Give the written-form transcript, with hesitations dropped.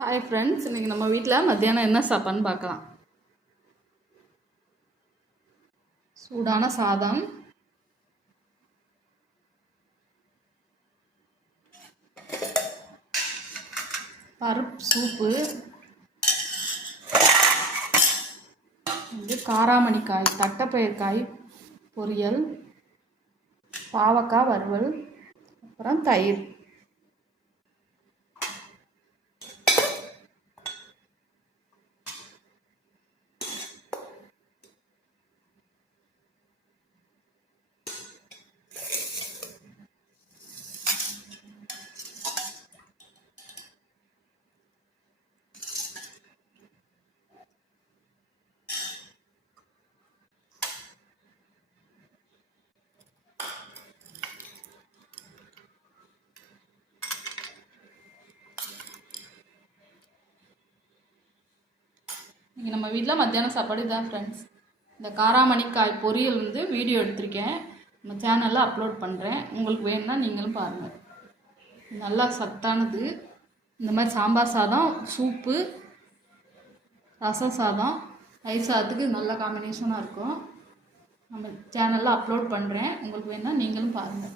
Hi friends, இன்றைக்கி நம்ம வீட்டில் மத்தியானம் என்ன சாப்பாடுன்னு பார்க்கலாம். சூடான சாதம், பருப்பு சூப்பு, காராமணிக்காய், தட்டைப்பயிர்காய் பொரியல், பாவக்காய் வறுவல், அப்புறம் தயிர். இன்றைக்கி நம்ம வீட்டில் மத்தியானம் சாப்பாடு தான் ஃப்ரெண்ட்ஸ். இந்த காராமணிக்காய் பொரியல் வீடியோ எடுத்திருக்கேன், நம்ம சேனலில் அப்லோட் பண்ணுறேன். உங்களுக்கு வேணும்னா நீங்களும் பாருங்கள். நல்லா சத்தானது. இந்த மாதிரி சாம்பார் சாதம், சூப்பு, ரசம் சாதம், தயிர் சாதத்துக்கு நல்ல காம்பினேஷனாக இருக்கும். நம்ம சேனலில் அப்லோட் பண்ணுறேன். உங்களுக்கு வேணும்னா நீங்களும் பாருங்கள்.